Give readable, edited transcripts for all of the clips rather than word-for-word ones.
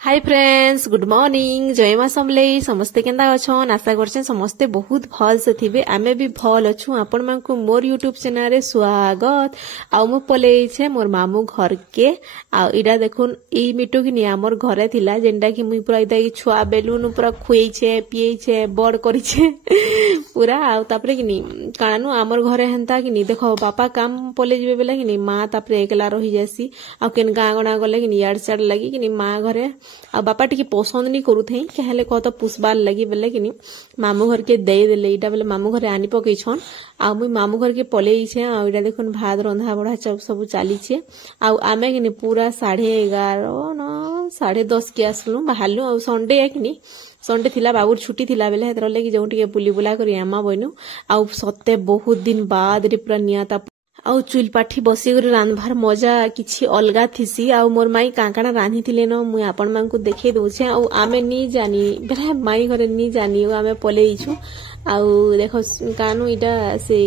Hi friends, good morning. जय मां समलेई। समस्ते केंदा अछन? आशा करछन समस्ते बहुत भल से थिबे। आमे भी भल अछु। आपण मानकु मोर यूट्यूब चैनल रे स्वागत। आ मु पलेई छे मोर मामू घर के। आ इडा देखुन ई मिटु कि नि हमर घरे थिला जेंडा कि मुई पूरा इदा छुआ बेलुन पूरा खुई छे पिए छे बड़ करी छे पूरा। आ तापरे कि नि कानु हमर घरे हंता कि नि देखो बापा काम पले जिबे बेला कि नि मां तापरे एकला रही जासी। आ केन गां गणा गले कि नि याड साड लगी कि नि मां घरे आ बापा टिके पसंद नहीं करूथे कहले कह तो पुष्बार लगी बेले कि मामू घर के दे देले इटा बेले मामू घर आनी पकई छन। आ मुई मामू घर के पलेई छे। आ इटा देखुन भात रंधा बढा सब चाली छे। आ आमे कि पूरा 11:30 न 10:30 के आसलु बाहरलु। आ संडे है कि संडे थिला बाबूर छुट्टी थिला बेले हेतर लगी जो टिके बुली बुला करी आमा बइनु। आ सत्ते बहुत दिन बाद रे पूरा नियाता आउ चुल पाठी बसी कर रांधबार मजा किछि अलगा थिसी। आउ मोर माई काकाना रांधी थिले न मुई आपण मानकु देखे दउछे। आउ आमे नी जानी बेला माई घरे नी जानी आमे पलेइछु। आउ देखो कानु इटा से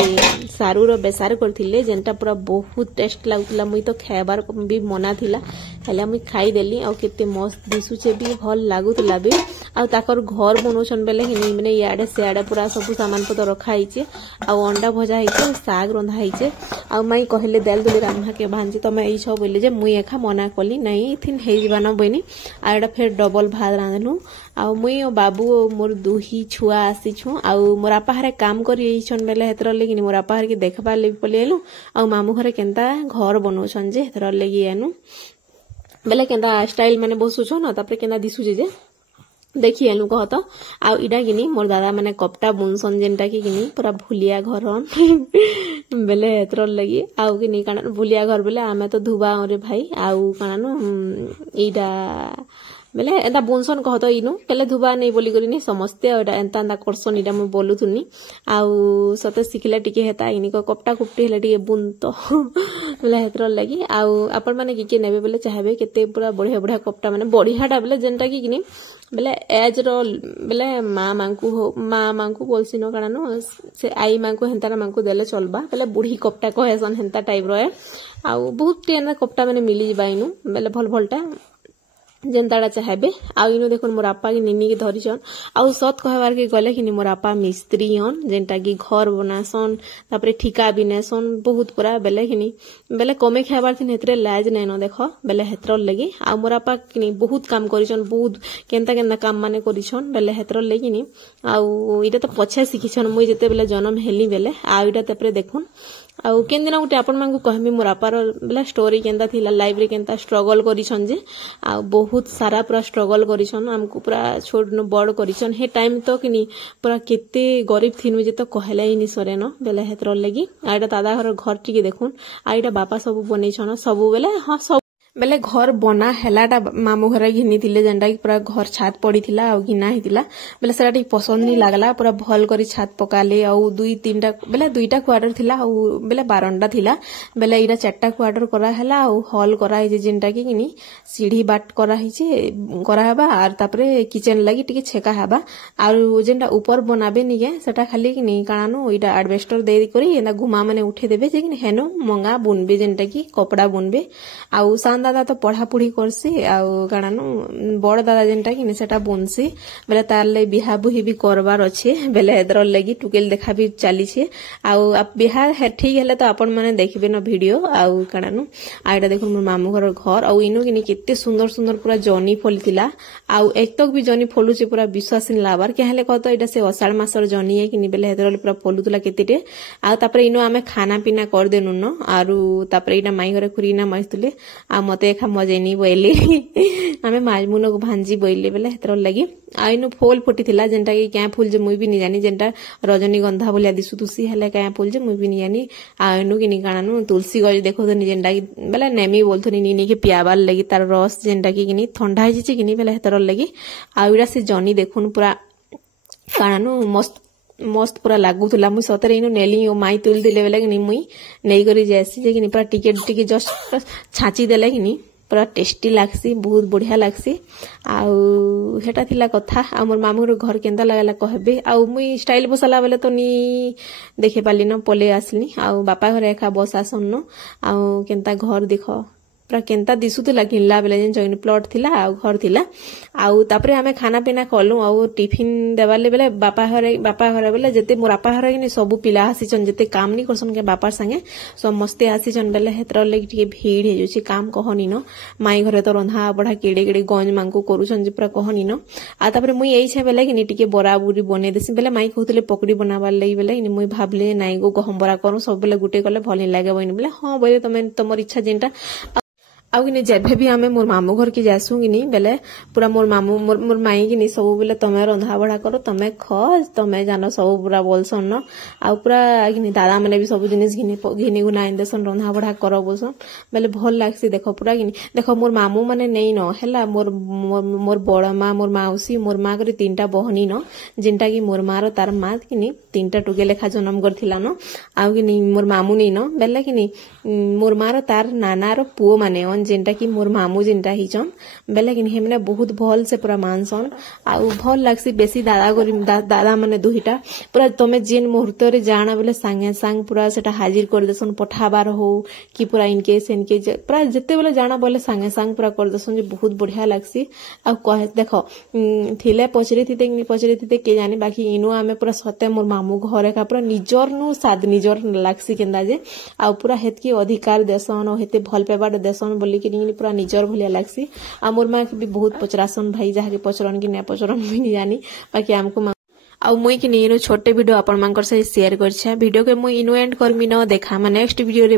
सारू रो बेसार करथिले जेंटा पूरा बहुत टेस्ट लागुतला। मुई तो खाइबार भी मना थिला हेला मुई खाई देली। आउ केते मस्त दिसुचे भी भल लागुतला बे। आउ ताकर घर बनोछन बेले कि माने याडे सेयाडे पूरा सब सामान पत्र रखा हिचे। आउ अंडा भजा हिचे साग रंधा हिचे। आउ माई कहले दाल दुली रान्हा के भांजी तमे ई छ बोले जे मुई एखा मना कली नहीं थिन हे जबान बइनी। आ एडा फिर डबल भात रांधनु। आउ मुई बाबू मोर दुही छुआ आसी छु। आउ मोर आपा हरे काम करी छन बेले हेतर लेकिन मोर आपा हरे के देखबा ले पलेलु। आउ मामू घरे केनता घर बनोछन जे हेतर लेगी आनु बेले केनता स्टाइल माने बसुछो न तापरे केनता दिसु जे देखी आनु कह तो। आ इडा किनी मोर दादा माने कपटा बुनसन जेनटा कि किनी पूरा भुलिया घर बेले हेतर लगी। आउ किनी काना भुलिया घर बेले आमे तो धुबा रे भाई। आउ काना इडा बेले एंता बुनसन कह तो इनु पहले धुबा नहीं बोली करी समस्ते एटा एंता एंता करसन इडा मु बोलुथुनी। आउ सते सिखले टिके हेता इनी को कपटा कुपटी हेले टिके बुन तो बेले हेतर लगी। आउ आपण माने कि नेबे बेले चाहबे केते पूरा बढ़िया बढ़िया कपटा माने बढ़ियाटा बेले जेनटा कि किनी बेले एज रो बेले मां मांकु बोलसी न काना न से आई मांकु हेंता मांकु देले चलबा बेले बुढ़ी कपटा कहेसन हेंता टाइप रो। आउ बहुत टेना कपटा माने मिली जबाइनु बेले भल भलटा जेनताड़ा चाहबे। आउ इनु देखुन मोर आपा की निनी के धरिछन। आउ सत कहबार के गले कि मोर आपा मिस्त्री हन जेनटा की घर बनासन तापरे ठिका भी नेसन बहुत पूरा बेले कि बेले कमे खाइबार थिन हेतरे लाज नै न देखो बेले हेतर लगी। आ मोर आपा कि बहुत काम करिछन बहुत केनता केनता काम माने करिछन बेले हेतर लगी। आउ इटा तो पछे सिखिछन मुई जते बेले जन्म हेली बेले। आ इटा तापरे देखुन आउ केन दिन गुटे आपण मानकु कहमी मोर आपार बेला स्टोरी केनता थिला लाइफ रे केनता स्ट्रगल करिछन जे। आ बहुत सारा पूरा स्ट्रगल करिछन हमकु पूरा छोट न बड़ करिछन। हे टाइम तो किनी पूरा केते गरीब थिनु जे तो कहला ही नि सरे न बेला हेतर लगी। आ एटा दादा घर टिके देखुन। आ एटा बापा सब बनेछन सब बेले हां सब बेले घर बना हेलाटा मामू घर घिनी थिले जेंटा कि पूरा घर छात पड़ी थिला आ घिना हितिला बेले सेटा ठीक पसंद नहीं लागला पूरा भल करी छात पकाले। आ दुई तीनटा बेले दुईटा क्वार्टर थिला आ बेले बारंडा थिला बेले इरा चारटा क्वार्टर करा हला आ हॉल करा हिजे जेंटा कि किनी सीढ़ी बाट करा हिजे करा हबा आर तापरे किचन लगी टिके छेका हबा। आ जेंटा ऊपर बनाबे नि के सेटा खाली किनी कानानो इटा एडवेस्टर दे करी एना घुमा माने उठे देबे जे किनी हेनो मंगा बुनबे जेंटा कि कपड़ा बुनबे। आउ दादा तो पढ़ा पढ़ी करसी। आउ कानानु बड़ दादा जेनटा कि सेटा बुनसी बेले तार ले बिहा बुही भी करबार अछि बेले हेदर लगी टुकेल देखा भी चली छे। आउ बिहा है ठीक हेले तो आपण माने देखबे न वीडियो। आउ कानानु आइडा देखुन मोर मामू घर आउ इनु किनी केते सुंदर सुंदर पूरा जनी फलतिला। आउ एक तक भी जनी फलुचे पूरा विश्वास नहीं लाबार के हेले कहतो इटा से अषाढ़ मासर जनी है किनी बेले हेदर पूरा फलुतला केतेटे। आ तापरे इनु आमे खाना पीना कर देनु न आरु तापरे इटा माई घरे खुरीना माइतले। आ मते एखा मजेनी बोइले आमे माजमुन को भांजी बोइले बेले हेतर लगी। आ इनु फूल फुटी थिला जेंटा कि क्या फूल जे मुई भी नि जानी जेंटा रजनीगंधा बोलिया दिसु तुसी हेले क्या फूल जे मुई भी नि जानी। आ इनु किनी कानानु तुलसी गज देखो तो जेंटा कि बेले नेमी बोलथनी नीनी के पियाबार लगी तार रस जेंटा कि किनी ठंडा हिची किनी बेले हेतर लगी। आ इरा से जनी देखुन पूरा कानानु मस्त मस्त पूरा लागुला मुई सतरे इनु नेली ओ माई तुल दिले बेले कि मुई नेई करी जासी जे कि पूरा टिके टिके जस्ट छाची देले कि पूरा टेस्टी लागसी बहुत बढ़िया लागसी। आउ हेटा थिला कथा। आ मोर मामू घर केंदा लागला कहबे। आउ मुई स्टाइल बसला बेले तो नी देखे पाली न पले आसली। आउ बापा घर एका बस आसन न आउ केंता घर देख पूरा केनता दिसुला किनला बेले जेन जॉइंट प्लॉट थिला आ घर थिला आउ तापरे हमें खाना पीना कलु आउ टिफिन देवाले बेले बापा घरे बेले जते मोर बापा घरे कि सब पिला आसीचन जते काम नहीं करसन के बापा संगे समस्ते आसीचन बेले हेतर लगे टिके भीड़ हे जोची काम कहनी न माई घरे तो रंधा बढा केडे केडे गंज मांको करूछन जे पूरा कहनी न आ तापरे मुई एई छे बेले कि टिके बरा बुरी बने देसी बेले माई कहतले पकड़ी बनाबार लई बेले मुई भाबले नाई गो गहम बरा करू सब बेले गुटे कले भल लागे बइन बेले हां बोले तमे तमर इच्छा जेनटा आउ कि जेबे भी आमे मोर मामू घर की जासु कि नहीं बेले पूरा मोर मामू मोर माई कि नहीं सब बेले तमे रंधा बढ़ा करो तमे ख तमे जानो सब पूरा बोलसन न आउ पूरा कि नहीं दादा मैंने भी सब जिनिस घिनी गुना इंदेसन रंधा बढ़ा करो बोलसन बेले भल लागसी देखो पूरा कि नहीं देखो मोर मामू माने नहीं न हैला मोर बड़ माँ मोर माउसी मोर माँ करे 3टा बहनी न जिनटा कि मोर माँ रो तार माँ कि नहीं 3टा टुगे लेखा जन्म करथिला न आउ कि नहीं मोर मामू नहीं न बेले कि नहीं मोर माँ रो तार नाना रो पुओ माने जेनटा कि मोर मामू जेनटा हिचन बेले कि हेमने बहुत भल से पूरा मानसन आउ भल लागसी बेसी दादा माने दुहिटा पूरा तमे जेन मुहूर्त रे जाना बेले संगे संग पूरा सेटा हाजिर कर देसन पठाबार हो कि पूरा इनके पूरा जते बेले जाना बोले संगे संग पूरा कर देसन जे बहुत बढ़िया लागसी आ कहे देखो थिले पचरी थिते के जाने बाकी इनो आमे पूरा सते मोर मामू घरे का पूरा निजर नु साद निजर लागसी केंदा जे आ पूरा हेतकी अधिकार देसन और हेते भल पेबाड देसन बोली कि पूरा निजर भलिया लागसी आ मोर माँ के भी बहुत पचरासन भाई जहाँ के पचरन कि नहीं पचरन मुई नहीं जानी बाकी हमको आ मुई कि नहीं छोटे वीडियो आपण मानकर से शेयर करछे वीडियो के मुई इनो एंड करमी न देखा नेक्स्ट वीडियो रे।